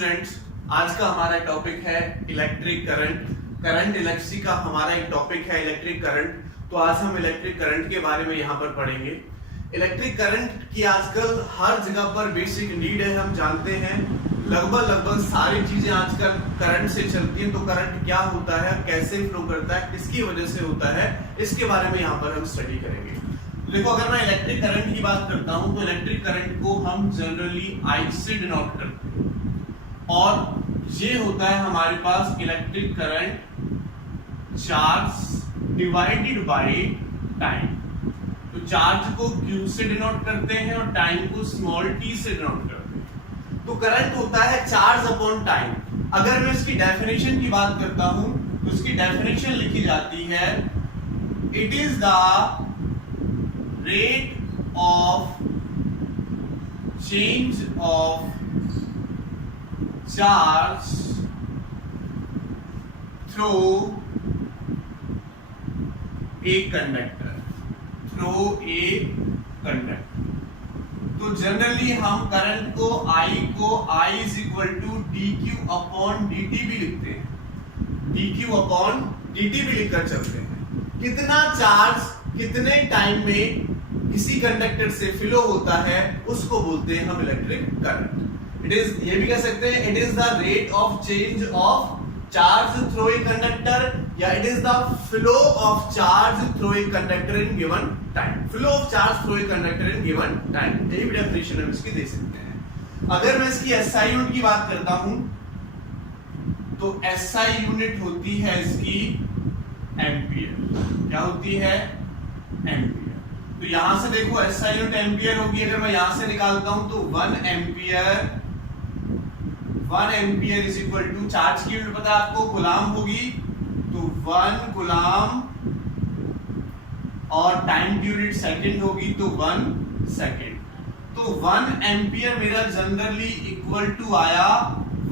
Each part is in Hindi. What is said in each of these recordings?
स्टूडेंट्स, आज का हमारा टॉपिक है इलेक्ट्रिक करंट इलेक्ट्रिसिटी का हमारा एक टॉपिक है इलेक्ट्रिक करंट। तो आज हम इलेक्ट्रिक करंट के बारे में यहाँ पर पढ़ेंगे। इलेक्ट्रिक करंट की आजकल हर जगह पर बेसिक नीड है। हम जानते हैं लगभग सारी चीजें आजकल करंट से चलती हैं। तो करंट क्या होता है, कैसे फ्लो करता है, किसकी वजह से होता है, इसके बारे में यहाँ पर हम स्टडी करेंगे। तो देखो, अगर मैं इलेक्ट्रिक करंट की बात करता हूँ तो इलेक्ट्रिक करंट को हम जनरली आई से डिनोट करते हैं और ये होता है हमारे पास electric current charge divided by time. तो चार्ज को Q से डिनोट करते हैं और टाइम को स्मॉल t से डिनोट करते हैं। तो करंट होता है चार्ज अपॉन टाइम। अगर मैं इसकी डेफिनेशन की बात करता हूं तो इसकी डेफिनेशन लिखी जाती है, it is the rate of change of charge through a conductor. तो जनरली हम करंट को I is equal to dq upon dt भी लिखते हैं, dq अपॉन dt भी लिखकर चलते हैं। कितना चार्ज कितने टाइम में किसी कंडक्टर से फ्लो होता है उसको बोलते हैं हम इलेक्ट्रिक करंट। इट इज, ये भी कह सकते हैं, it is the rate of change of charge through a conductor, या it is the flow of charge through a conductor in given time. Flow of charge through a conductor in given time, यही भी डेफिनेशन हम इसकी दे सकते हैं। अगर मैं इसकी एसआई यूनिट की बात करता हूं तो एसआई यूनिट होती है इसकी एम्पियर। क्या होती है? एम्पियर। तो यहां से देखो एसआई यूनिट एम्पियर होगी। अगर मैं यहां से निकालता हूं तो 1 ampere is equal to, charge की यूनिट पता है आपको, कूलाम होगी। तो 1 कूलाम और टाइम की यूनिट सेकंड होगी तो 1 सेकंड। तो 1 एम्पियर मेरा जनरली इक्वल टू आया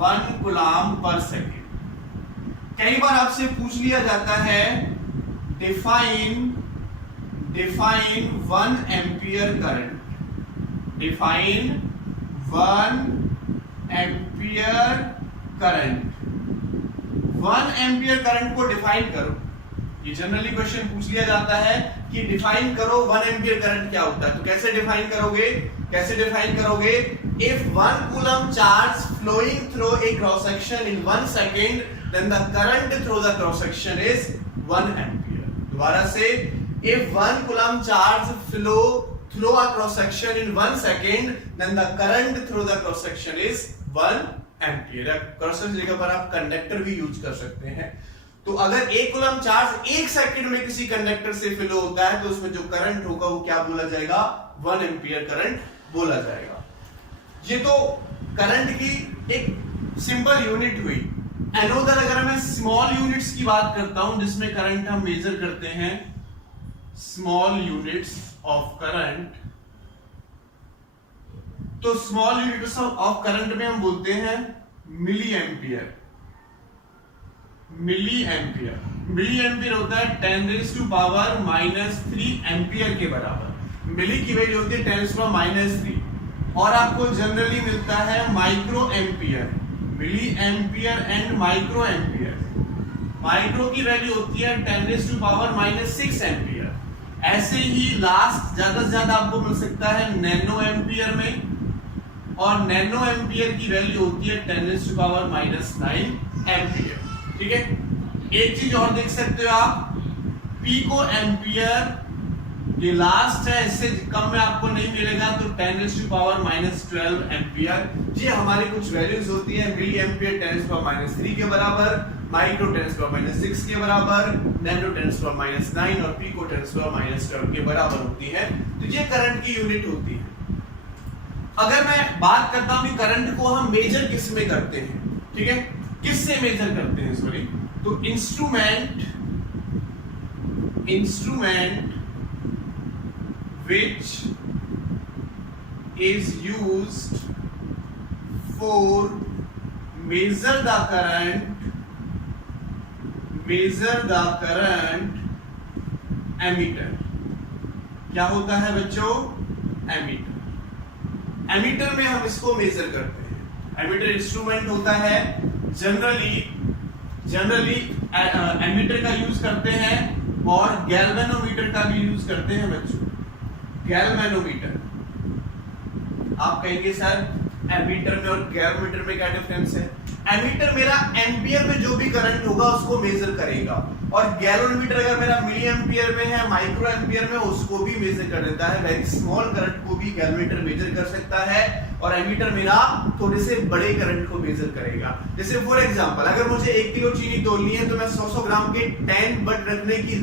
1 कूलाम पर सेकंड। कई बार आपसे पूछ लिया जाता है, define 1 ampere current. Define 1 ampere current. 1 ampere current को डिफाइन करो। ये जनरली क्वेश्चन पूछ लिया जाता है कि डिफाइन करो 1 एम्पियर करंट क्या होता है। तो कैसे डिफाइन करोगे? If 1 coulomb charge flowing through a cross section in 1 second, then the current through the cross section is 1 ampere. दोबारा से, if 1 coulomb charge flow through a cross section in 1 second, then the current through the cross section is 1 ampere। Cross section जगह पर आप कंडक्टर भी यूज कर सकते हैं। तो अगर 1 कूलम चार्ज 1 सेकंड में किसी कंडक्टर से फ्लो होता है तो उसमें जो करंट होगा वो क्या बोला जाएगा? 1 एम्पियर करंट बोला जाएगा। ये तो करंट की एक सिंपल यूनिट हुई। अनदर, अगर मैं स्मॉल यूनिट्स की बात करता हूं जिसमें करंट हम मेजर करते हैं, स्मॉल यूनिट्स ऑफ करंट, तो स्मॉल यूनिट्स ऑफ करंट में हम बोलते हैं मिली एम्पियर। मिली एम्पियर होता है 10⁻³ एम्पियर के बराबर। मिली की वैल्यू होती है 10⁻³ और आपको जनरली मिलता है micro ampere. Milli ampere and micro ampere. Micro की वैल्यू होती है 10⁻⁻6 एम्पियर। ऐसे ही लास्ट ज्यादा से ज्यादा आपको मिल सकता है नैनो एम्पियर में, और नैनो एम्पियर की वैल्यू होती है 10⁻⁹ एम्पियर। ठीक है, एक चीज और देख सकते हो आप, पीको एम्पियर ये लास्ट है, इससे कम में आपको नहीं मिलेगा। तो 10⁻⁻12 एम्पियर। ये हमारी कुछ वैल्यूज होती है। मिली एम्पियर 10⁻³ के बराबर, माइक्रो 10⁻6 के बराबर, नैनो 10⁻9 और पीको 10⁻12 के बराबर होती है। तो ये करंट की यूनिट होती है। अगर मैं बात करता हूं कि करंट को हम मेजर किस में करते हैं, ठीक है, किससे मेजर करते हैं, सॉरी, तो instrument which is used for measure the current ammeter. क्या होता है बच्चों? एमीटर। एमीटर में हम इसको मेजर करते हैं। एमीटर इंस्ट्रूमेंट होता है, जनरली एमीटर का यूज करते हैं और गैल्वेनोमीटर का भी यूज करते हैं बच्चों। गैल्वेनोमीटर, आप कहेंगे सर एमीटर में और गैल्वेनोमीटर में क्या डिफरेंस है? एमीटर मेरा एम्पियर में जो भी करंट होगा उसको मेजर करेगा, और गैल्वेनोमीटर अगर मेरा मिली एम्पियर में है, माइक्रो एम्पियर में, उसको भी मेजर कर देता है। वेरी स्मॉल करंट को भी गैल्वेनोमीटर मेजर कर सकता है, और एमीटर मेरा थोड़े से बड़े करंट को मेजर करेगा। जैसे फॉर एग्जांपल, अगर मुझे 1 किलो चीनी तोलनी है तो मैं 100 ग्राम के 10 बट रखने की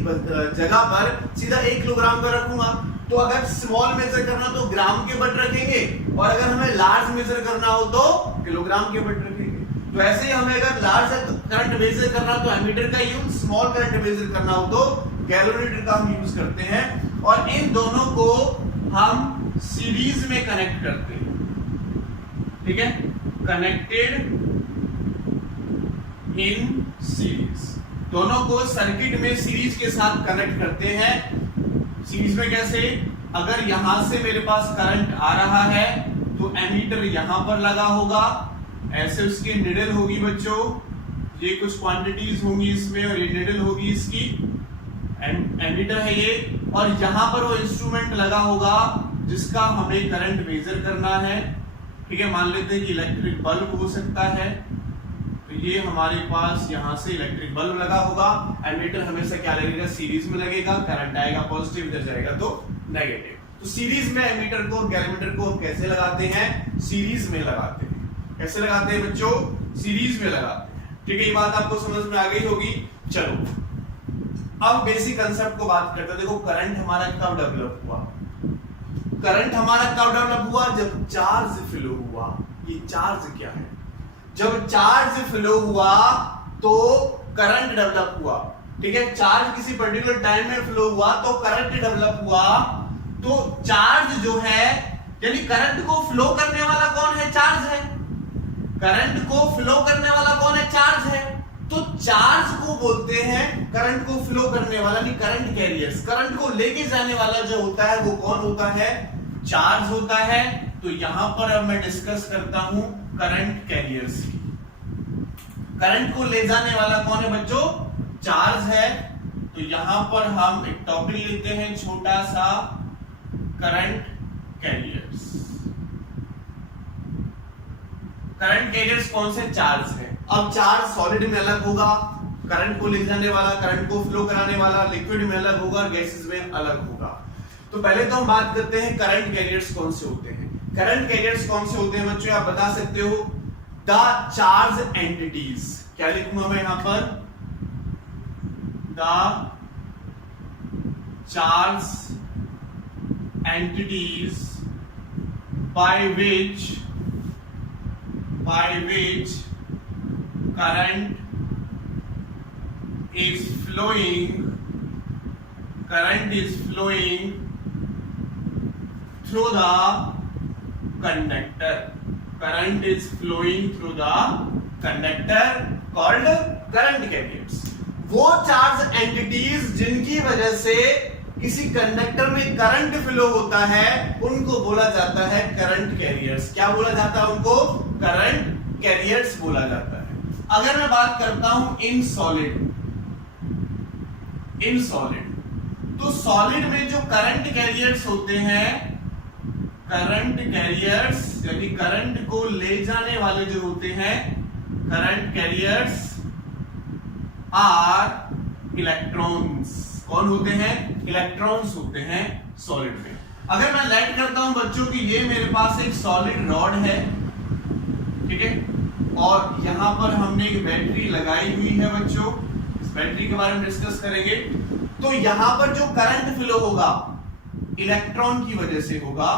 जगह पर सीधा 1 किलोग्राम का रखूंगा। तो अगर स्मॉल मेजर करना तो ग्राम के बट रखेंगे, और अगर हमें लार्ज मेजर करना हो तो किलोग्राम के बट रखेंगे। तो ऐसे ही हमें अगर लार्ज करंट मेजर करना तो एमीटर का यूज, स्मॉल करंट मेजर करना हो तो गैल्वेनोमीटर का हम यूज करते हैं, और इन दोनों को हम सीरीज में कनेक्ट करते हैं। ठीक है, कनेक्टेड इन सीरीज, दोनों को सर्किट में सीरीज के साथ कनेक्ट करते हैं। सीरीज में कैसे? अगर यहां से मेरे पास करंट आ रहा है तो एमीटर यहां पर लगा होगा, ऐसे उसकी निडल होगी बच्चों, ये कुछ क्वांटिटीज होंगी इसमें, और ये निडल होगी इसकी, एमीटर है ये, और यहां पर वो इंस्ट्रूमेंट लगा होगा जिसका हमें करंट मेजर करना है। ठीक है, मान लेते हैं कि इलेक्ट्रिक बल्ब हो सकता है, तो ये हमारे पास यहां से इलेक्ट्रिक बल्ब लगा होगा। एमीटर हमेशा क्या लगेगा? सीरीज में लगेगा, करंट आएगा पॉजिटिव, इधर जाएगा तो नेगेटिव। तो सीरीज में एमीटर को और गैल्वेनोमीटर को हम कैसे लगाते हैं? सीरीज में लगाते हैं। कैसे लगाते हैं बच्चों? सीरीज में लगाते हैं। ठीक है, ये बात आपको समझ में आ गई होगी। चलो अब बेसिक कंसेप्ट को बात करते हैं। देखो करंट हमारा कब डेवलप हुआ? करंट हमारा कब डेवलप हुआ? जब चार्ज फ्लो हुआ। ये चार्ज क्या है? जब चार्ज फ्लो हुआ तो करंट डेवलप हुआ। ठीक है, चार्ज किसी पर्टिकुलर टाइम में फ्लो हुआ तो करंट डेवलप हुआ। तो चार्ज जो है, यानी करंट को फ्लो करने वाला कौन है? चार्ज है। करंट को फ्लो करने वाला कौन है? चार्ज है। तो चार्ज को बोलते हैं करंट को फ्लो करने वाला, नहीं करंट कैरियर्स। करंट को लेके जाने वाला जो होता है वो कौन होता है? चार्ज होता है। तो यहां पर अब मैं डिस्कस करता हूं करंट कैरियर्स की। करंट को ले जाने वाला कौन है बच्चों? चार्ज है। तो यहां पर हम एक टॉपिक लेते हैं छोटा सा, करंट कैरियर्स। करंट कैरियर्स कौन से? चार्ज है। अब चार्ज सॉलिड में अलग होगा, करंट को ले जाने वाला, करंट को फ्लो कराने वाला लिक्विड में अलग होगा, गैसेस में अलग होगा। तो पहले तो हम बात करते हैं करंट कैरियर्स कौन से होते हैं। करंट कैरियर्स कौन से होते हैं बच्चों? आप बता सकते हो? The charge entities. क्या लिखूंगा मैं यहां पर? The charge entities by which current is flowing through the conductor. Current is flowing through the conductor called current carriers. वो चार्ज एंटिटीज जिनकी वजह से किसी कंडक्टर में करंट फ्लो होता है उनको बोला जाता है करंट कैरियर्स। क्या बोला जाता है उनको? करंट कैरियर्स बोला जाता है। अगर मैं बात करता हूं इन सॉलिड, तो सॉलिड में जो करंट कैरियर्स होते हैं, करंट कैरियर्स यानी करंट को ले जाने वाले जो होते हैं, करंट कैरियर्स आर इलेक्ट्रॉन्स। कौन होते हैं? इलेक्ट्रॉन्स होते हैं सॉलिड में। अगर मैं लेट करता हूं बच्चों कि ये मेरे पास एक सॉलिड रॉड है, ठीक है, और यहां पर हमने एक बैटरी लगाई हुई है बच्चों, इस बैटरी के बारे में डिस्कस करेंगे। तो यहां पर जो करंट फ्लो होगा इलेक्ट्रॉन की वजह से होगा।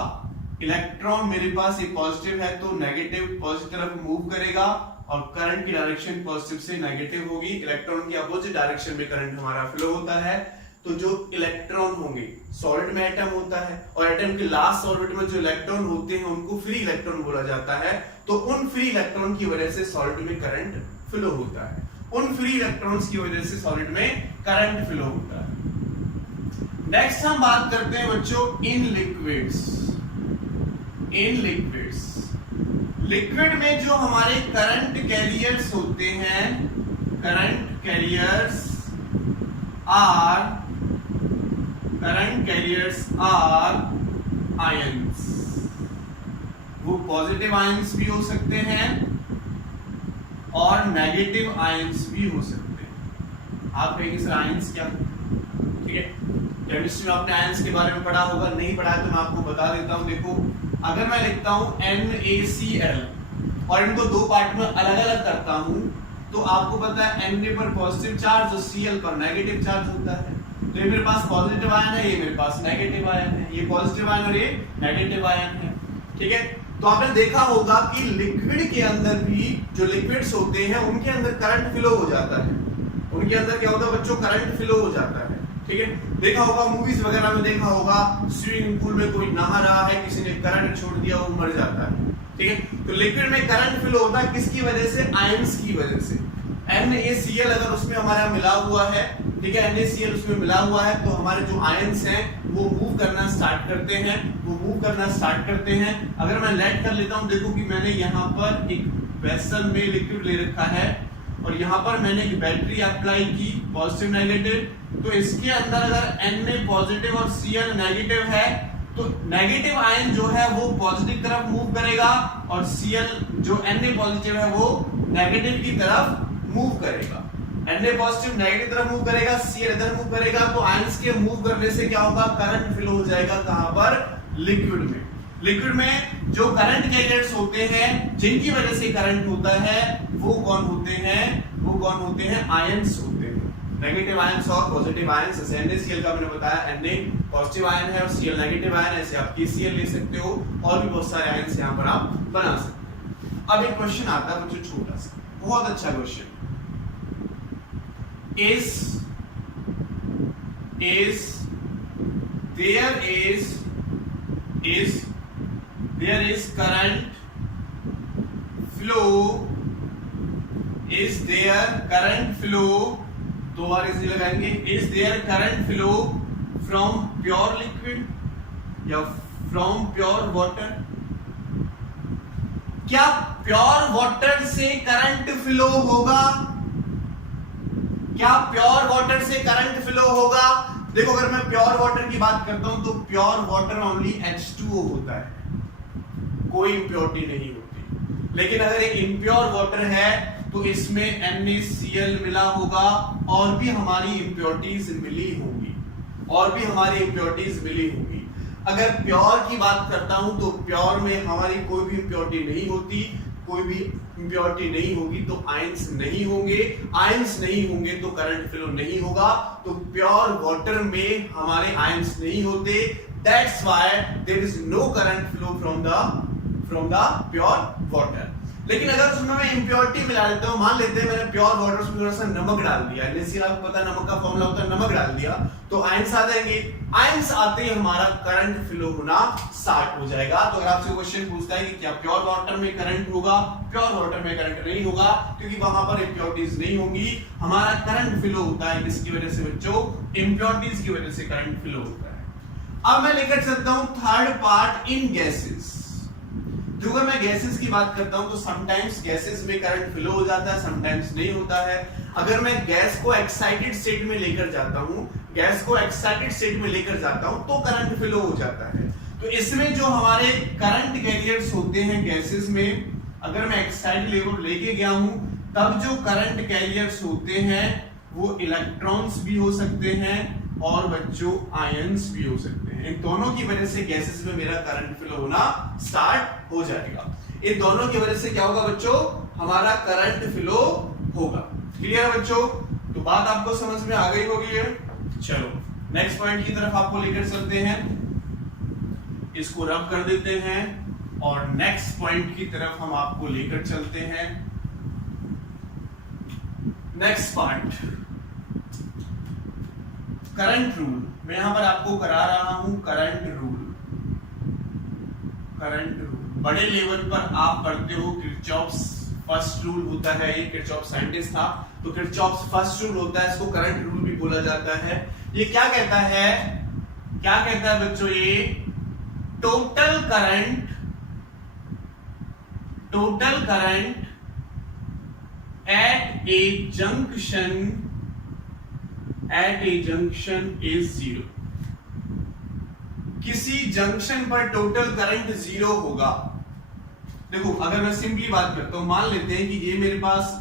इलेक्ट्रॉन मेरे पास एक पॉजिटिव है तो नेगेटिव पॉजिटिव तरफ मूव करेगा, और करंट की डायरेक्शन पॉजिटिव से नेगेटिव होगी। इलेक्ट्रॉन की अपोजिट डायरेक्शन में करंट हमारा फ्लो होता है। तो जो इलेक्ट्रॉन होंगे, सॉलिड में एटम होता है, और एटम के लास्ट ऑर्बिट में जो इलेक्ट्रॉन होते हैं उनको फ्री इलेक्ट्रॉन बोला जाता है। तो उन फ्री इलेक्ट्रॉन की वजह से सॉलिड में करंट फ्लो होता है। उन फ्री इलेक्ट्रॉन्स की वजह से सॉलिड में करंट फ्लो होता है। नेक्स्ट हम बात करते हैं बच्चों इन लिक्विड्स। लिक्विड में जो हमारे करंट कैरियर्स होते हैं, करंट कैरियर्स आर आयंस। वो पॉजिटिव आयंस भी हो सकते हैं और नेगेटिव आयंस भी हो सकते हैं। आप कहेंगे सर आयंस क्या? ठीक है, केमिस्ट्री में आपने आयंस के बारे में पढ़ा होगा, नहीं पढ़ा है तो मैं आपको बता देता हूं। देखो, अगर मैं लिखता हूं NaCl और इनको दो पार्ट में अलग अलग करता हूं, तो आपको पता है Na पर पॉजिटिव चार्ज और Cl पर नेगेटिव चार्ज होता है। तो ये मेरे पास पॉजिटिव आयन है, ये मेरे पास नेगेटिव आयन है, ये पॉजिटिव आयन और ये नेगेटिव आयन है। ठीक है, तो आपने देखा होगा कि लिक्विड के अंदर भी जो लिक्विड्स होते हैं उनके अंदर करंट फ्लो हो जाता है। उनके अंदर क्या होता है बच्चों? करंट फ्लो हो जाता है। ठीक है, देखा होगा मूवीज वगैरह में, देखा होगा स्विमिंग पूल में कोई नहा रहा है, किसी ने करंट छोड़ दिया, वो मर जाता है। ठीक है, तो लिक्विड में करंट फ्लो होता है किसकी वजह से? आयंस की वजह से। NaCl अगर उसमें हमारा मिला हुआ है, ठीक है, NaCl उसमें मिला हुआ है, तो हमारे जो आयंस हैं वो मूव करना स्टार्ट करते हैं। अगर मैं लेट कर लेता हूं, देखो कि मैंने यहाँ पर एक वेसल में लिक्विड ले रखा है और यहाँ पर मैंने एक बैटरी अप्लाई की, पॉजिटिव नेगेटिव। तो इसके अंदर अगर Na पॉजिटिव और Cl नेगेटिव है, तो नेगेटिव आयन जो है वो पॉजिटिव तरफ मूव करेगा और Cl जो Na पॉजिटिव है वो नेगेटिव की तरफ मूव करेगा। Na पॉजिटिव नेगेटिव तरफ मूव करेगा, Cl इधर मूव करेगा, तो आयंस के मूव करने से क्या होगा? करंट फ्लो हो जाएगा। कहां पर? लिक्विड में। लिक्विड में जो करंट कैरियर्स होते हैं जिनकी वजह से करंट होता है वो कौन होते हैं? आयंस होते हैं, नेगेटिव आयंस और पॉजिटिव आयंस। जैसे NaCl का मैंने बताया, Na पॉजिटिव आयन है और Cl नेगेटिव आयन है, ऐसे आप KCl ले सकते हो और भी बहुत सारे आयंस यहां पर आप बना सकते हो। अब एक क्वेश्चन आता है बच्चों, छोटा सा, बहुत अच्छा question. is there is current flow, is there current flow, दो बार इसे लगाएंगे, is there current flow from pure liquid या from pure water? क्या प्योर वाटर से करंट फ्लो होगा? क्या प्योर वाटर से करंट फ्लो होगा? देखो, अगर मैं प्योर वाटर की बात करता हूं तो प्योर वाटर ओनली H2O होता है, कोई इंप्योरिटी नहीं होती। लेकिन अगर एक इम्प्योर वाटर है तो इसमें NaCl मिला होगा और भी हमारी इंप्योरिटीज मिली होंगी, अगर प्योर की बात करता हूं तो प्योर में हमारी कोई भी इंप्योरिटी नहीं होती, कोई भी इंप्योरिटी नहीं होगी तो आयंस नहीं होंगे तो करंट फ्लो नहीं होगा। तो प्योर वाटर में हमारे आयंस नहीं होते, that's why there is no current flow from the pure water. लेकिन अगर उसमें मैं इंप्योरिटी मिला लेता हूं, मान लेते हैं मैंने प्योर वाटर में थोड़ा सा नमक डाल दिया, NaCl आपको पता है नमक का फॉर्मूला होता है, नमक डाल दिया तो आयंस आ जाएंगे। आयंस आते ही हमारा करंट फ्लो होना स्टार्ट हो जाएगा। तो अगर आपसे क्वेश्चन पूछता है कि क्या प्योर वाटर में करंट होगा? प्योर वाटर में करंट नहीं होगा, क्योंकि वहां पर इंप्योरिटीज नहीं होंगी। हमारा करंट फ्लो होता है किसकी वजह से बच्चों? इंप्योरिटीज की वजह से करंट फ्लो होता है। अब मैं लेकर चलता हूं थर्ड पार्ट, इन गैसेस। जो अगर मैं गैसेस की बात करता हूं तो समटाइम्स गैसेस में करंट फ्लो हो जाता है, समटाइम्स नहीं होता है। अगर मैं गैस को एक्साइटेड स्टेट में लेकर जाता हूं तो करंट फ्लो हो जाता है। तो इसमें जो हमारे करंट कैरियर्स होते हैं गैसेस में, अगर मैं एक्साइटेड लेवल लेके गया हूं तब जो करंट कैरियर्स होते हैं वो इलेक्ट्रॉन्स भी हो सकते हैं और बच्चों आयंस भी हो सकते हैं। इन दोनों की वजह से गैसेस में मेरा करंट फ्लो होना स्टार्ट हो जाएगा। इन दोनों की वजह से क्या होगा बच्चों? हमारा करंट फ्लो होगा। क्लियर है बच्चों? तो बात आपको समझ में आ गई होगी है। चलो नेक्स्ट पॉइंट की तरफ आपको लेकर चलते हैं, इसको रब कर देते हैं और नेक्स्ट पॉइंट की तरफ हम आपको लेकर चलते हैं। Next part, current rule. मैं यहां पर आपको करा रहा हूं करंट रूल। बड़े लेवल पर आप पढ़ते हो किरचॉफ्स फर्स्ट रूल होता है, ये किरचॉफ साइंटिस्ट था तो किरचॉफ्स फर्स्ट रूल होता है, इसको करंट रूल भी बोला जाता है। ये क्या कहता है बच्चों? ये total current total current at a junction is 0। किसी जंक्शन पर टोटल करंट 0 होगा। देखो अगर मैं सिंपली बात करता हूं, मान लेते हैं कि ये मेरे पास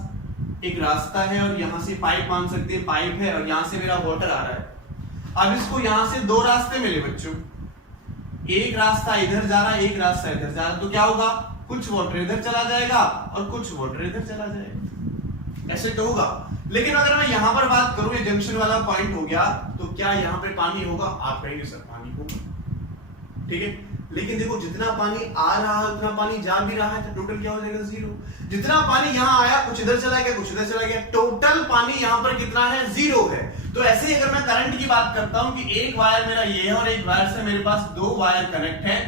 एक रास्ता है और यहां से पाइप, मान सकते हैं पाइप है और यहां से मेरा वाटर आ रहा है। अब इसको यहां से दो रास्ते मिले बच्चों, एक रास्ता इधर जा रहा है, एक रास्ता इधर जा रहा है, तो क्या होगा, कुछ वाटर इधर चला जाएगा और कुछ वाटर इधर चला जाएगा, ऐसे तो होगा। लेकिन अगर मैं यहां पर बात करूं, ये जंक्शन वाला पॉइंट हो गया, तो क्या यहां पे पानी होगा? आप कहेंगे सर पानी होगा, ठीक है। लेकिन देखो जितना पानी आ रहा है उतना पानी जा भी रहा है, तो टोटल क्या हो जाएगा? 0। जितना पानी यहां आया कुछ इधर चला गया, कुछ इधर चला गया, टोटल पानी यहां पर कितना है? 0 है। तो ऐसे ही अगर मैं करंट की बात करता हूं कि एक वायर मेरा ये है और एक वायर से मेरे पास दो वायर कनेक्ट है,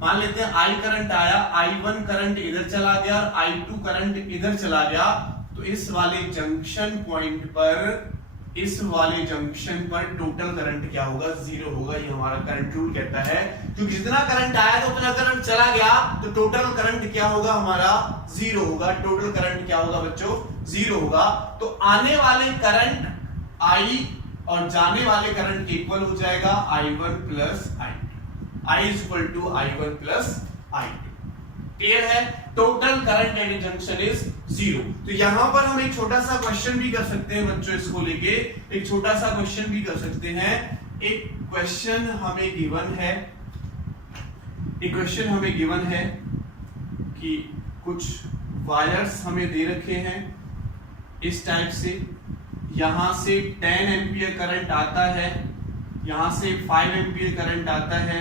मान लेते हैं I करंट आया, I1 करंट इधर चला गया और I2 करंट इधर चला गया, तो इस वाले जंक्शन पॉइंट पर, इस वाले जंक्शन पर टोटल करंट क्या होगा? 0 होगा। ये हमारा करंट रूल कहता है, क्योंकि जितना करंट आया तो उतना करंट चला गया, तो टोटल करंट क्या होगा? हमारा 0 होगा। टोटल करंट क्या होगा बच्चों? 0 होगा। तो आने वाले करंट I और जाने वाले करंट के इक्वल हो जाएगा I1 plus I2, I is equal to I1 plus I2। Clear है? Total current at a junction is 0। तो यहां पर हम एक छोटा सा क्वेश्चन भी कर सकते हैं बच्चों, इसको लेके एक छोटा सा क्वेश्चन भी कर सकते हैं। एक क्वेश्चन हमें गिवन है कि कुछ वायर्स हमें दे रखे हैं इस टाइप से, यहां से 10 एम्पियर करंट आता है, यहां से 5 एम्पियर करंट आता है,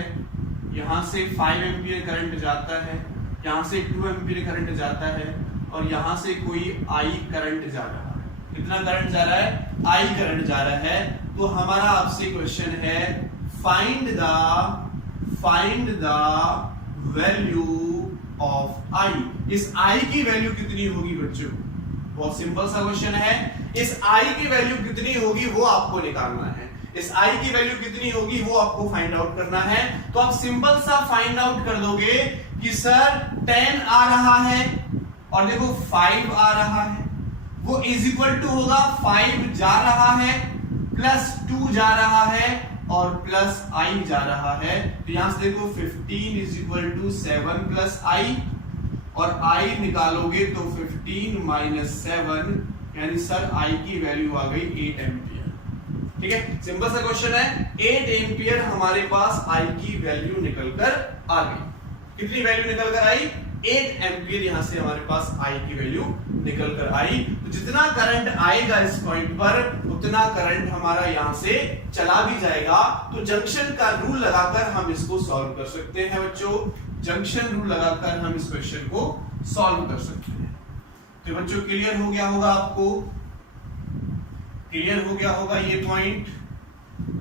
यहां से 5 एम्पियर करंट जाता है, यहां से 2 एम्पियर करंट जाता है और यहां से कोई I करंट जा रहा है। कितना करंट जा रहा है? I करंट जा रहा है। तो हमारा आपसे क्वेश्चन है, find the value of I। इस I की वैल्यू कितनी होगी बच्चों? बहुत सिंपल सा क्वेश्चन है। इस I की वैल्यू कितनी होगी वो आपको निकालना है। इस I की वैल्यू कितनी होगी वो आपको फाइंड आउट करना है। तो आप सिंपल सा फाइंड आउट कर दोगे कि सर 10 आ रहा है और देखो 5 आ रहा है, वो इज इक्वल टू होगा 5 जा रहा है प्लस 2 जा रहा है और प्लस I जा रहा है। तो यहां से देखो 15 is equal to 7 plus I, और I निकालोगे तो 15 माइनस 7, यानी सर I की वैल्यू आ गई 8 एम्पियर। ठीक है, सिंपल सा क्वेश्चन है। 8 एम्पियर हमारे पास I की वैल्यू निकलकर आ गई। कितनी वैल्यू निकलकर आई? 8 एम्पियर यहां से हमारे पास I की वैल्यू निकलकर आई। तो जितना करंट आएगा इस पॉइंट पर उतना करंट हमारा यहां से चला भी जाएगा। तो जंक्शन का रूल लगाकर हम इसको सॉल्व कर सकते हैं बच्चों। जंक्शन रूल लगाकर हम इस क्वेश्चन को सॉल्व कर सकते हैं। तो बच्चों क्लियर हो गया होगा, आपको क्लियर हो गया होगा ये पॉइंट।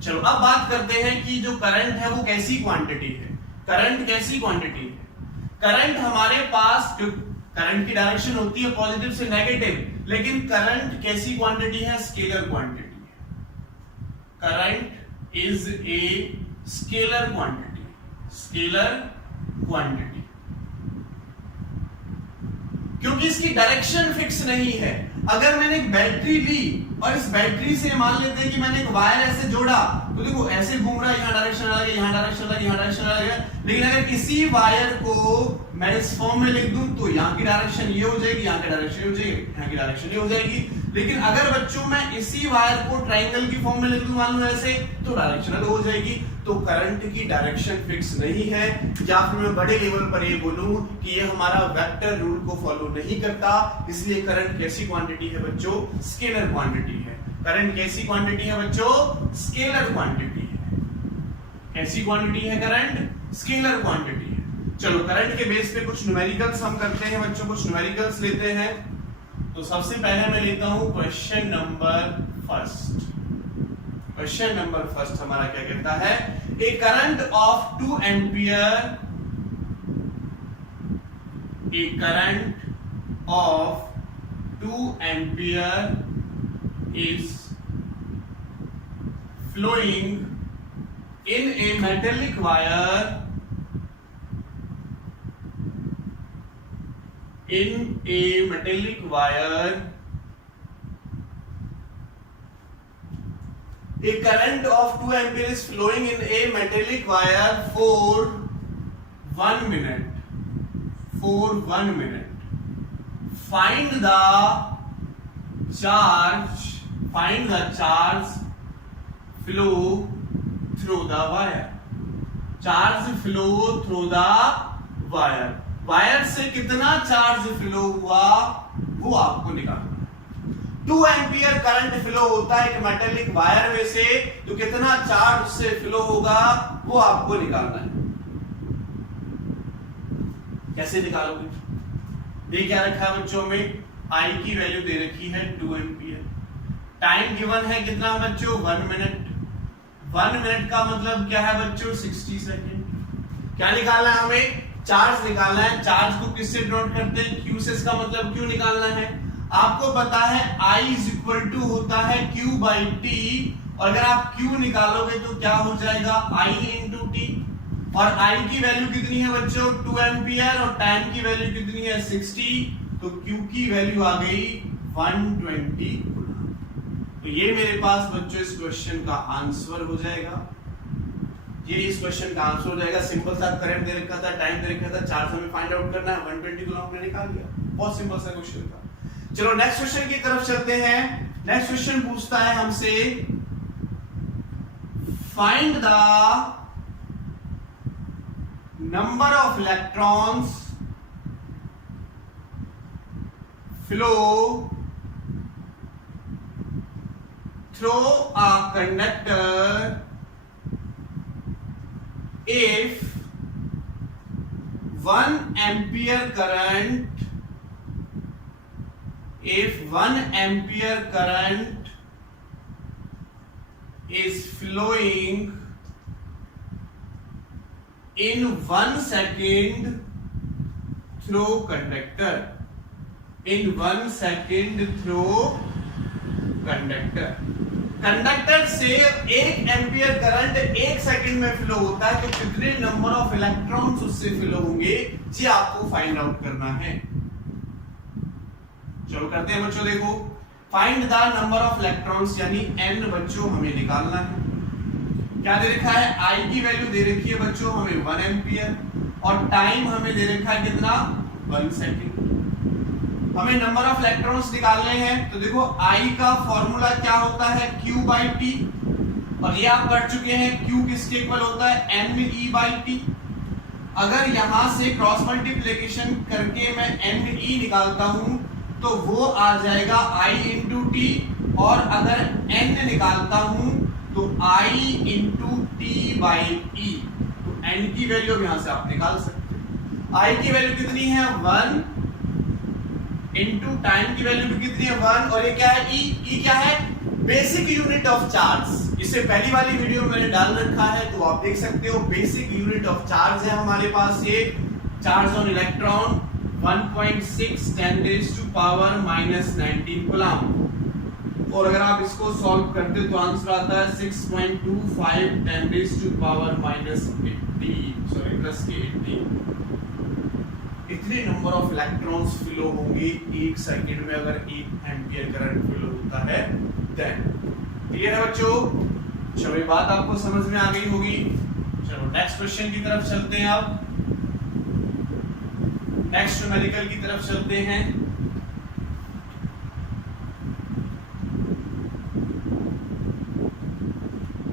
चलो अब बात करते हैं कि जो करंट है वो कैसी क्वांटिटी है। करंट कैसी क्वांटिटी है? करंट हमारे पास, करंट की डायरेक्शन होती है पॉजिटिव से नेगेटिव, लेकिन करंट कैसी क्वांटिटी है? स्केलर क्वांटिटी है। Current is a scalar quantity, scalar quantity, क्योंकि इसकी डायरेक्शन फिक्स नहीं है। अगर मैंने एक बैटरी ली और इस बैटरी से मान लेते हैं कि मैंने एक वायर ऐसे जोड़ा, तो देखो ऐसे घूम रहा है, यहां डायरेक्शन अलग है, यहां डायरेक्शन अलग है, यहां डायरेक्शन अलग है। लेकिन अगर इसी वायर को मैं इस फॉर्म में लिख दूं तो यहाँ की डायरेक्शन ये हो जाएगी, यहाँ की डायरेक्शन ये हो जाएगी, यहाँ की डायरेक्शन ये हो जाएगी। लेकिन अगर बच्चों मैं इसी वायर को ट्रायंगल की फॉर्म में लिख दूं मान लो ऐसे, तो डायरेक्शन अलग हो जाएगी। तो करंट की डायरेक्शन फिक्स नहीं है। या फिर मैं बड़े लेवल पर ये बोलूं कि ये हमारा वेक्टर रूल को फॉलो नहीं करता। इसलिए करंट कैसी क्वांटिटी है बच्चों? स्केलर क्वांटिटी है। करंट कैसी क्वांटिटी है बच्चों? स्केलर क्वांटिटी है। कैसी क्वांटिटी है करंट? स्केलर क्वांटिटी है। चलो करंट के बेस पे कुछ न्यूमेरिकल्स हम करते हैं बच्चों, कुछ न्यूमेरिकल्स लेते हैं। तो सबसे पहले मैं लेता हूं question number first. Question number first हमारा क्या कहता है? A current of 2 ampere, a current of 2 ampere is flowing in a metallic wire in a metallic wire, a current of 2 ampere is flowing in a metallic wire for 1 minute. For 1 minute. Find the charge flow through the wire. Charge flow through the wire. Wire से कितना चार्ज फ्लो हुआ वो आपको निकालना है। 2 एम्पियर करंट फ्लो होता है एक मेटेलिक वायर में से, तो कितना चार्ज उससे फ्लो होगा वो आपको निकालना है। कैसे निकालोगे? ये क्या रखा है बच्चों में, आई की वैल्यू दे रखी है 2 एम्पियर, टाइम गिवन है कितना बच्चों 1 मिनट। 1 मिनट का मतलब क्या है बच्चों 60 सेकेंड। क्या निकालना है हमें? चार्ज निकालना है। चार्ज को किससे डिनोट करते हैं? क्यू से। इसका मतलब क्यू निकालना है। आपको पता है I इज इक्वल टू होता है Q बाई टी, और अगर आप Q निकालोगे तो क्या हो जाएगा I इंटू टी, और I की वैल्यू कितनी है बच्चों 2 एम्पियर, और टाइम की वैल्यू कितनी है 60, तो Q की वैल्यू आ गई 120 कूलम। तो ये मेरे पास बच्चों इस क्वेश्चन का आंसर हो जाएगा। ये इस क्वेश्चन का आंसर हो जाएगा। सिंपल सा करंट दे रखा था, टाइम दे रखा था, चार्ज हमें फाइंड आउट करना है, 120 कूलम हमने निकाल लिया। बहुत सिंपल सा क्वेश्चन था। चलो नेक्स्ट क्वेश्चन की तरफ चलते हैं। नेक्स्ट क्वेश्चन पूछता है हमसे find the number of electrons flow through a conductor if 1 ampere current is flowing in 1 second through conductor, conductor से 1 एम्पियर करंट 1 सेकंड में फ्लो होता है, तो कितने नंबर ऑफ इलेक्ट्रॉन्स उससे फ्लो होंगे ये आपको फाइंड आउट करना है। चलो करते हैं बच्चों। देखो find the number of electrons यानी n बच्चों हमें निकालना है। क्या दे रखा है? I की वैल्यू दे रखी है बच्चों हमें 1 एम्पियर, और टाइम हमें दे रखा है कितना 1 सेकंड। हमें नंबर ऑफ इलेक्ट्रॉन्स निकालने हैं, तो देखो I का फॉर्मूला क्या होता है Q बाई टी, और ये आप कर चुके हैं। Q किसके इक्वल होता है NE बाई टी। अगर यहां से क्रॉस मल्टीप्लिकेशन करके मैं NE निकालता हूं तो वो आ जाएगा I इंटू टी, और अगर N निकालता हूं तो I into T by E। तो N की वैल्यू यहां से आप निकाल सकते हैं। I की वैल्यू कितनी है 1, इनटू टाइम की वैल्यू भी कितनी है 1, और ये क्या है E क्या है? Basic unit of charge. इससे पहली वाली वीडियो में मैंने डाल रखा है, तो आप देख सकते हो बेसिक यूनिट ऑफ चार्ज है हमारे पास। ये चार्ज ऑन इलेक्ट्रॉन 1.6 10⁻⁻19 कूलम, और अगर आप इसको सॉल्व करते हो तो आंसर आता है 6.25 10⁻⁻80 इतने नंबर ऑफ इलेक्ट्रॉन्स फ्लो होंगे 1 सेकंड में अगर 1 एम्पियर करंट फ्लो होता है। देन क्लियर है बच्चों? चलो ये बात आपको समझ में आ गई होगी। चलो नेक्स्ट क्वेश्चन की तरफ चलते हैं। अब नेक्स्ट न्यूमेरिकल की तरफ चलते हैं।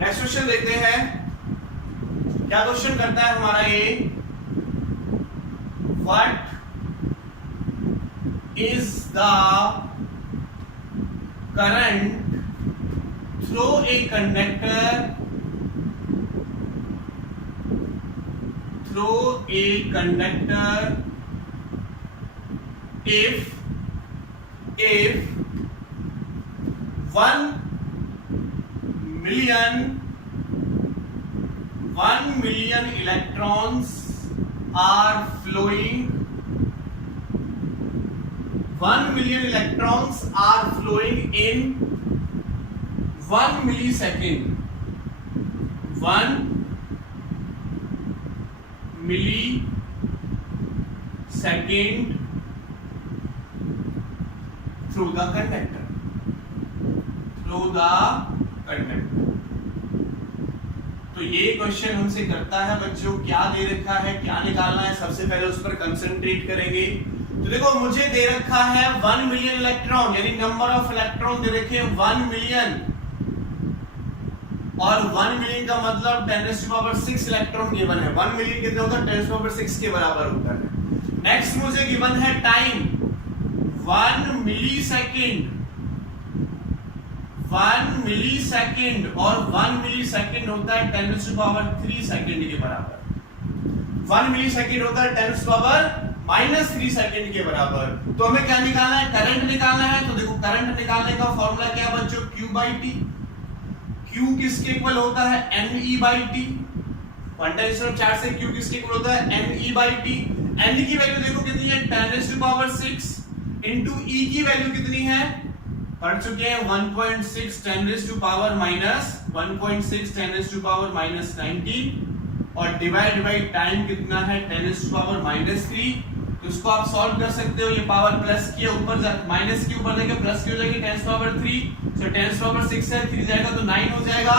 नेक्स्ट क्वेश्चन देखते हैं क्या क्वेश्चन करता है हमारा ये। What is the current through a conductor if 1 million electrons are flowing 1 million electrons are flowing in 1 millisecond 1 millisecond through the conductor, through the conductor. तो ये क्वेश्चन हमसे करता है बच्चों, क्या दे रखा है, क्या निकालना है, सबसे पहले उस पर कंसंट्रेट करेंगे। तो देखो मुझे दे रखा है 1 मिलियन इलेक्ट्रॉन, यानी नंबर ऑफ इलेक्ट्रॉन दे रखे हैं 1 मिलियन, और 1 मिलियन का मतलब 10⁻⁶ इलेक्ट्रॉन गिवन है। 1 मिलियन कितना होता है, 10⁻⁶ के बराबर होता है। नेक्स्ट मुझे गिवन है टाइम 1 मिली सेकेंड, 1 मिली सेकेंड, और 1 मिली सेकेंड होता है 10⁻³ सेकेंड के बराबर। 1 मिली सेकेंड होता है 10⁻³ सेकेंड के बराबर। तो हमें क्या निकालना है, करंट निकालना है। तो देखो करंट निकालने का फॉर्मूला क्या है बच्चों, Q/T। Q किसके इक्वल होता है, Ne/T। 1 चार्ज से Q किसके इक्वल होता है, Ne/T। N की वैल्यू देखो कितनी है, 10⁻⁶ इंटू E की वैल्यू कितनी है, पढ़ चुके हैं 1.6 10⁻⁻⁻19, और डिवाइड बाई टाइम कितना है 10⁻⁻3। तो इसको आप सॉल्व कर सकते हो, ये पावर प्लस की ऊपर माइनस की ऊपर जाके प्लस की हो जाएगी 10⁻3, तो 10⁻6 है 3 जाएगा तो 9 हो जाएगा।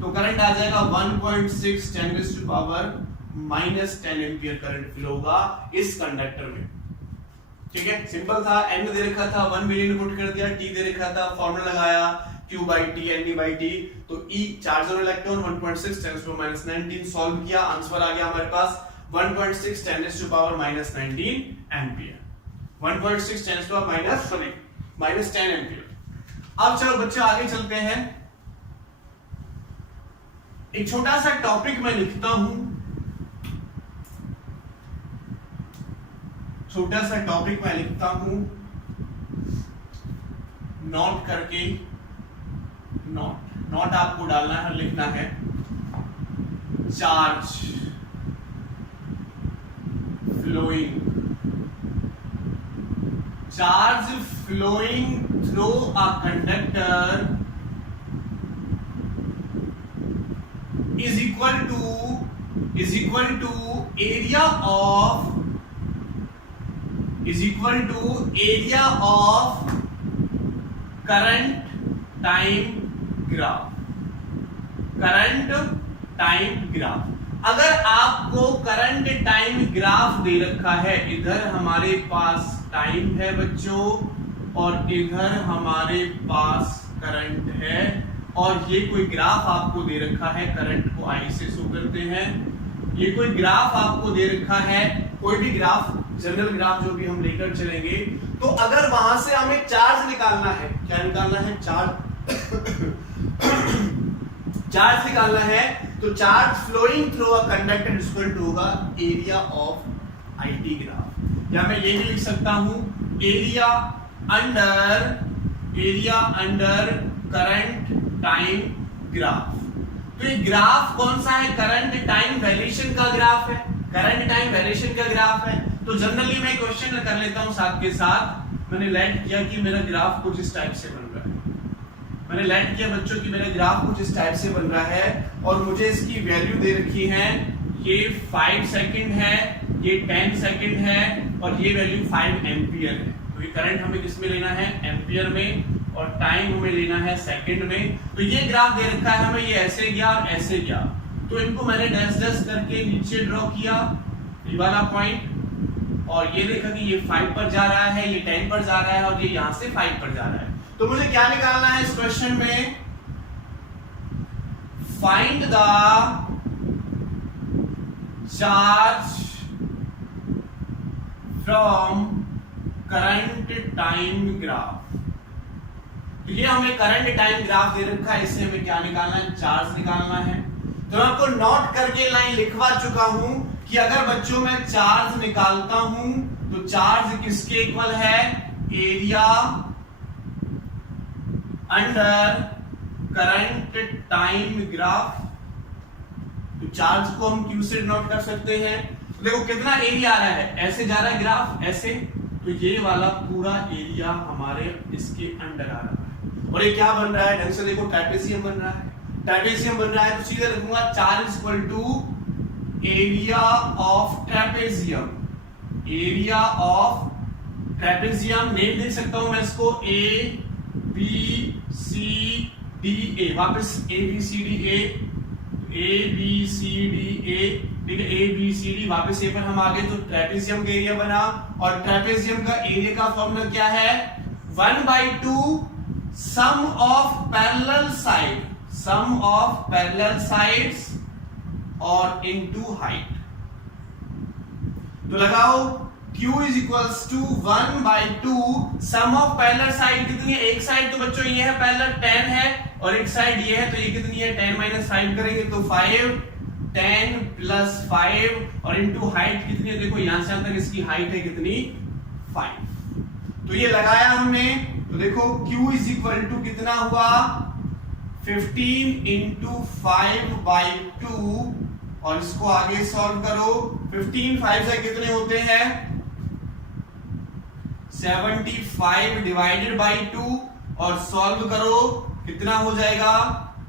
तो करंट आ जाएगा 1.6 10⁻⁻10 एम्पियर करंट फ्लो होगा इस कंडक्टर में। ठीक है, सिंपल था। n दे रखा था 1 मिलियन पुट कर दिया, t दे रखा था, फॉर्मूला लगाया Q/T Ne/T। तो E चार्ज और इलेक्ट्रॉन 1.6 10⁻⁻19 सॉल्व किया, आंसर आ गया हमारे पास 1.6 10⁻⁻19 एम्पियर, 1.6 10⁻⁻10 एम्पियर। अब चलो बच्चों आगे चलते हैं। एक छोटा सा टॉपिक मैं लिखता हूं, छोटा सा टॉपिक मैं लिखता हूं, नोट करके, नोट आपको डालना है, लिखना है charge flowing, charge flowing through a conductor is equal to area of current time graph, current time graph। अगर आपको करंट टाइम ग्राफ दे रखा है, इधर हमारे पास टाइम है बच्चों और इधर हमारे पास करंट है, और ये कोई ग्राफ आपको दे रखा है, करंट को I से शो करते हैं, ये कोई ग्राफ आपको दे रखा है, कोई भी ग्राफ, जनरल ग्राफ जो भी हम लेकर चलेंगे। तो अगर वहां से हमें चार्ज निकालना है, क्या निकालना है, चार्ज निकालना है, तो charge flowing through a conductor is equal to होगा एरिया ऑफ IT ग्राफ, या मैं ये भी लिख सकता हूं area under current time graph. तो ये ग्राफ कौन सा है, करंट टाइम वेरिएशन का ग्राफ है, करंट टाइम वेरिएशन का ग्राफ है। तो जनरली मैं क्वेश्चन कर लेता हूं साथ के साथ, मैंने लेट किया कि मेरा ग्राफ कुछ इस टाइप से बन रहा है, मैंने लेट किया बच्चों कि मेरा ग्राफ कुछ इस टाइप से बन रहा है, और मुझे इसकी वैल्यू दे रखी है, ये 5 सेकंड है, ये 10 सेकंड है, और ये वैल्यू 5 एम्पियर है। तो ये करंट हमें किस में लेना है, एम्पियर में, और टाइम हमें लेना है सेकंड में। तो ये ग्राफ दे रखा है हमें, ये ऐसे गया और ऐसे गया, तो इनको मैंने डैश डैश करके नीचे ड्रॉ किया ये वाला पॉइंट, और ये देखा कि ये 5 पर जा रहा है, ये 10 पर जा रहा है, और ये यहां से 5 पर जा रहा है। तो मुझे क्या निकालना है इस क्वेश्चन में, find the charge from current time graph. ये हमें करंट टाइम ग्राफ दे रखा है, इससे हमें क्या निकालना है, चार्ज निकालना है। तो मैं आपको नोट करके लाइन लिखवा चुका हूं कि अगर बच्चों मैं चार्ज निकालता हूं तो चार्ज किसके इक्वल है, area under current time graph. तो चार्ज को हम Q से नोट कर सकते हैं। तो देखो कितना एरिया आ रहा है, ऐसे जा रहा है ग्राफ, ऐसे, तो ये वाला पूरा एरिया हमारे इसके अंडर आ रहा है। और ये क्या बन रहा है, ढंग से देखो, ट्रेपेजियम बन रहा है, ट्रेपेजियम बन रहा है, तो सीधे लिखूंगा charge equal to area of trapezium, area of trapezium name देख सकता हूं मैं इसको ए बी सी डी ए, वापस A B C D A, A B C D A, ठीक है, ए बी सी डी, वापस ए पर हम आ गए तो ट्रेपेजियम का एरिया बना। और ट्रेपेजियम का एरिया का फॉर्मूला क्या है? 1/2 sum of parallel side, sum of parallel sides और इनटू हाइट। तो लगाओ Q is equals to 1/2 sum of parallel side कितनी है? एक साइड तो बच्चों ये है पैरेलल 10 है और एक साइड ये है, तो ये कितनी है? 10 - 5 करेंगे तो 5, 10 + 5 और इनटू हाइट कितनी है? देखो यहां से यहां तक इसकी हाइट है कितनी? 5। तो ये लगाया हमने, तो देखो Q is equal to कितना हुआ? 15 × 5/2 और इसको आगे सॉल्व करो। 15 5 से कितने होते हैं? 75 डिवाइडेड बाई 2 और सॉल्व करो कितना हो जाएगा?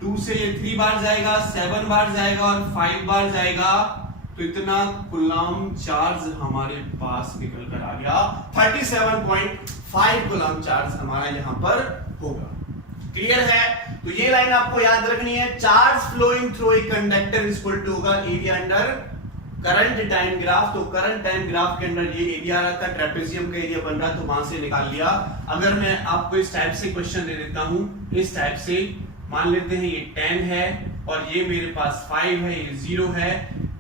2 से ये 3 बार जाएगा, 7 बार जाएगा और 5 बार जाएगा, तो इतना कूलम चार्ज हमारे पास निकल कर आ गया। 37.5 कूलम चार्ज हमारा यहां पर होगा। क्लियर है? तो ये लाइन आपको याद रखनी है, charge flowing through a conductor is equal to होगा area under current time graph. तो करंट टाइम ग्राफ के अंदर ये एरिया आ रहा था, ट्रेपेजियम का एरिया बन रहा, तो वहां से निकाल लिया। अगर मैं आपको इस टाइप से क्वेश्चन दे देता हूं, इस टाइप से मान लेते हैं ये 10 है और ये मेरे पास 5 है, ये 0 है,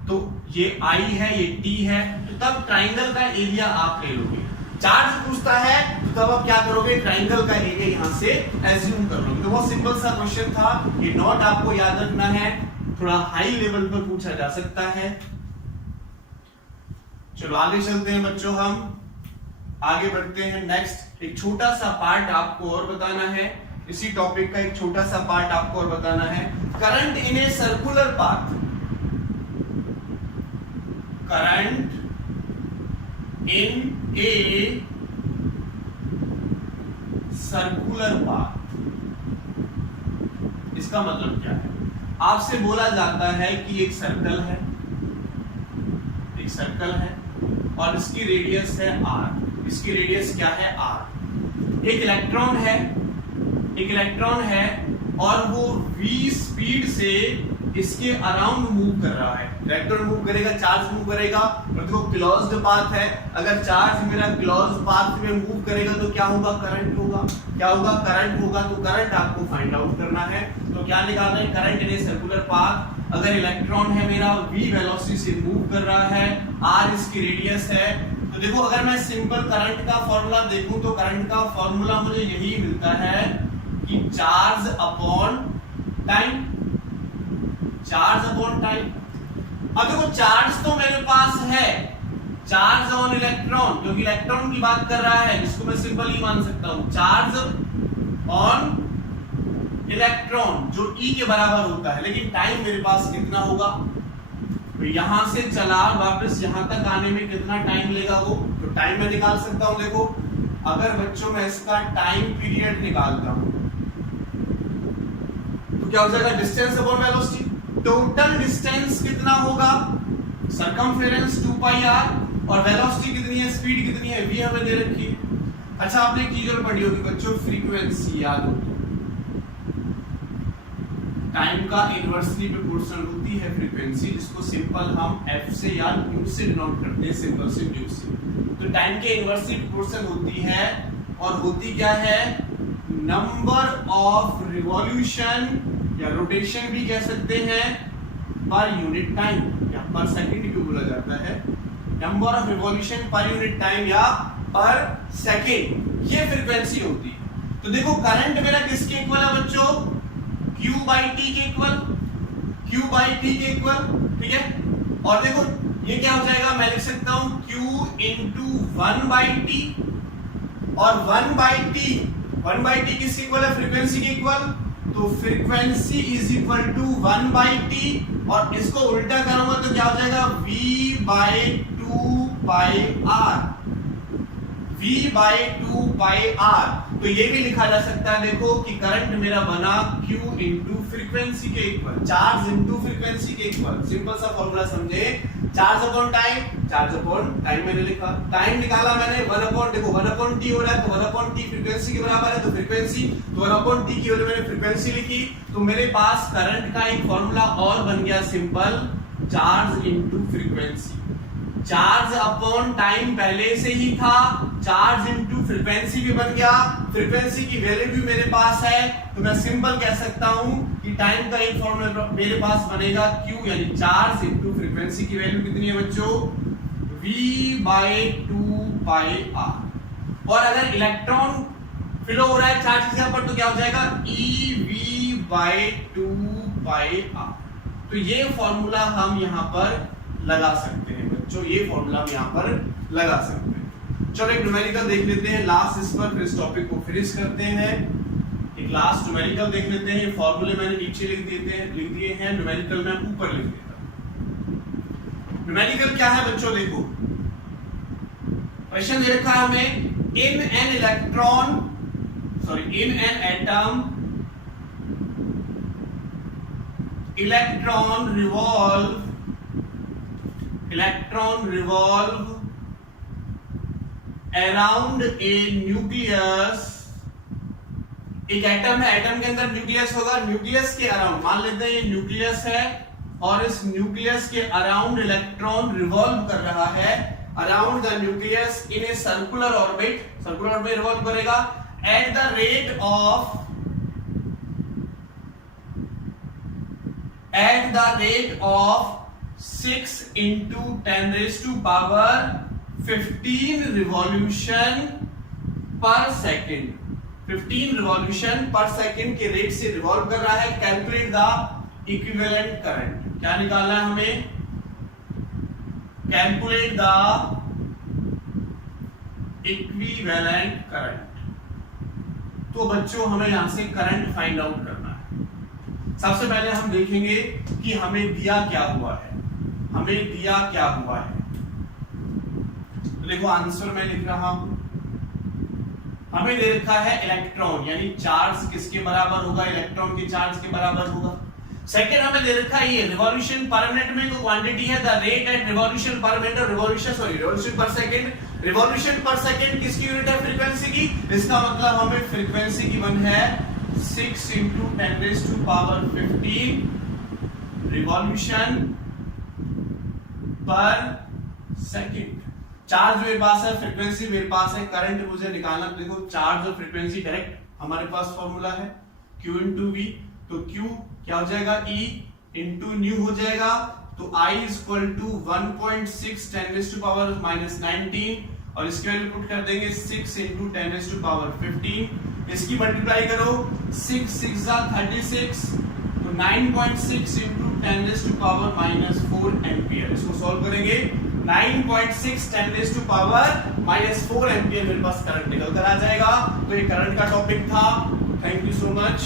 तो ये I है, ये T है, तो तब ट्राइंगल का एरिया आप ले लोगे। चार्ज पूछता है तो तब आप क्या करोगे? ट्राइंगल का एरिया यहां से एज्यूम कर लोगे। तो बहुत सिंपल सा क्वेश्चन था, ये नोट आपको याद रखना है, थोड़ा हाई लेवल पर पूछा जा सकता है। चलो आगे चलते हैं बच्चों, हम आगे बढ़ते हैं। नेक्स्ट एक छोटा सा पार्ट आपको और बताना है, इसी टॉपिक का एक छोटा सा पार्ट आपको और बताना है। Current in a circular path, current in a circular path, इसका मतलब क्या है? आपसे बोला जाता है कि एक सर्कल है, एक सर्कल है और इसकी रेडियस है r, इसकी रेडियस क्या है? r। एक इलेक्ट्रॉन है, एक इलेक्ट्रॉन है और वो v स्पीड से इसके अराउंड मूव कर रहा है। इलेक्ट्रॉन मूव करेगा, चार्ज मूव करेगा, और देखो क्लोज्ड पाथ है, अगर चार्ज मेरा क्लोज्ड पाथ में मूव करेगा तो क्या होगा? करंट होगा। क्या होगा? करंट होगा। तो करंट आपको फाइंड आउट करना है, तो क्या निकालना है? Current in a circular path. अगर इलेक्ट्रॉन है मेरा v वेलोसिटी से मूव कर रहा है, r इसकी रेडियस है, तो देखो अगर मैं सिंपल करंट का फॉर्मूला देखूं तो करंट का फॉर्मूला मुझे यही मिलता है कि charge upon time, charge upon time. अब देखो चार्ज तो मेरे पास है, चार्ज ऑन इलेक्ट्रॉन, क्योंकि इलेक्ट्रॉन की बात कर रहा है, इसको मैं सिंपल ही मान सकता हूं, चार्ज ऑन इलेक्ट्रॉन जो E के बराबर होता है, लेकिन टाइम मेरे पास कितना होगा? तो यहां से चला वापस यहां तक आने में कितना टाइम लेगा वो? तो टाइम मैं निकाल सकता हूं। देखो अगर बच्चों मैं इसका टाइम पीरियड निकालता हूं तो क्या हो जाएगा? Distance upon velocity. Total distance कितना होगा? सरकमफेरेंस 2πr और वेलोसिटी कितनी है? स्पीड कितनी है? v हमें दे रखी है। अच्छा आपने एक चीज और पढ़ी होगी बच्चों, फ्रीक्वेंसी याद हो, टाइम का इनवर्सली प्रोपोर्शनल होती है फ्रीक्वेंसी, जिसको सिंपल हम f से या q से डिनोट करते हैं, सिंपल से q से। तो टाइम के इनवर्सली प्रोपोर्शनल होती है और होती क्या है? नंबर ऑफ रिवॉल्यूशन या रोटेशन भी कह सकते हैं पर यूनिट टाइम, या पर सेकंड क्यों बोला जाता है? Number of revolution per unit time या पर सेकंड, ये फ्रीक्वेंसी होती है। तो देखो करंट मेरा किसके इक्वल है बच्चों? Q/T के इक्वल, Q/T के इक्वल, ठीक है। और देखो ये क्या हो जाएगा? मैं लिख सकता हूं Q × 1/T और 1/T किसके इक्वल है? फ्रीक्वेंसी के इक्वल। तो frequency is equal to 1/T और इसको उल्टा करूंगा तो क्या हो जाएगा? V/2πr, V/2πr। तो ये भी लिखा जा सकता है, देखो कि करंट मेरा बना Q इंटू फ्रीक्वेंसी के इक्वल, चार्ज इंटू फ्रीक्वेंसी के इक्वल। सिंपल सा फॉर्मूला समझे, चार्ज अपॉन टाइम मैंने लिखा, टाइम निकाला मैंने 1 अपॉन, देखो 1 अपॉन टी हो रहा है तो 1 अपॉन टी फ्रीक्वेंसी के बराबर है, तो फ्रीक्वेंसी, तो 1 अपॉन टी की वैल्यू मैंने फ्रीक्वेंसी लिखी, तो मेरे पास करंट का एक फॉर्मूला और बन गया simple, charge into frequency. Charge upon time पहले से ही था, चार्ज इंटू फ्रीक्वेंसी भी बन गया, फ्रीक्वेंसी की वैल्यू भी मेरे पास है, तो मैं सिंपल कह सकता हूं कि टाइम का एक फॉर्मूला मेरे पास बनेगा Q यानी चार्ज इंटू फ्रीक्वेंसी की वैल्यू कितनी है बच्चों, V/2πr। और अगर इलेक्ट्रॉन फ्लो हो रहा है चार्ज की जगह पर तो क्या हो जाएगा, eV/2πr। तो ये फॉर्मूला हम यहां पर लगा सकते हैं बच्चों, ये फॉर्मूला हम यहां पर लगा सकते हैं। चलो एक न्यूमेरिकल देख लेते हैं लास्ट इस पर, फिर इस टॉपिक को फिनिश करते हैं। एक लास्ट न्यूमेरिकल देख लेते हैं, फॉर्मूले मैंने नीचे लिख दिए हैं, न्यूमेरिकल मैं ऊपर लिख देता हूं। न्यूमेरिकल क्या है बच्चों, देखो क्वेश्चन दे रखा है हमें, in an atom electron revolve around a nucleus. एक एटम है, एटम के अंदर न्यूक्लियस होगा, न्यूक्लियस के अराउंड मान लेते हैं ये न्यूक्लियस है, और इस न्यूक्लियस के अराउंड इलेक्ट्रॉन रिवॉल्व कर रहा है, around the nucleus in a circular orbit revolve करेगा at the rate of 6 into 10⁻15 revolution per second. 15 revolution per second के रेट से रिवॉल्व कर रहा है। कैलकुलेट द इक्विवेलेंट करंट, क्या निकालना है हमें, कैलकुलेट द इक्विवेलेंट करंट। तो बच्चों हमें यहां से करंट फाइंड आउट करना है। सबसे पहले हम देखेंगे कि हमें दिया क्या हुआ है, तो देखो आंसर मैं लिख रहा हूं, हमें दे रखा है इलेक्ट्रॉन यानी चार्ज किसके बराबर होगा, इलेक्ट्रॉन के चार्ज के बराबर होगा। सेकंड हमें दे रखा है ये रिवॉल्यूशन पर मिनट में कोई क्वांटिटी है, the rate at revolution per minute, revolution per second. Revolution per second किसकी यूनिट है, फ्रीक्वेंसी की, इसका मतलब हमें फ्रीक्वेंसी गिवन है 6 into 10⁻15 revolution per second. Charge मेरे पास है, फ्रीक्वेंसी मेरे पास है, करंट मुझे निकालना, देखो चार्ज और फ्रीक्वेंसी डायरेक्ट हमारे पास फॉर्मूला है Q into V, तो Q क्या हो जाएगा, E into न्यू हो जाएगा, तो I इक्वल टू 1.6 10⁻⁻19 और इसकी वैल्यू पुट कर देंगे 6 into 10⁻15, इसकी मल्टीप्लाई करो 6 6 36, तो 9.6 into 10⁻⁻4 एम्पियर। इसको सॉल्व करेंगे 9.6 10⁻⁻4 एम्पियर मेरे पास करंट निकल कर आ जाएगा। तो ये करंट का टॉपिक था। Thank you so much.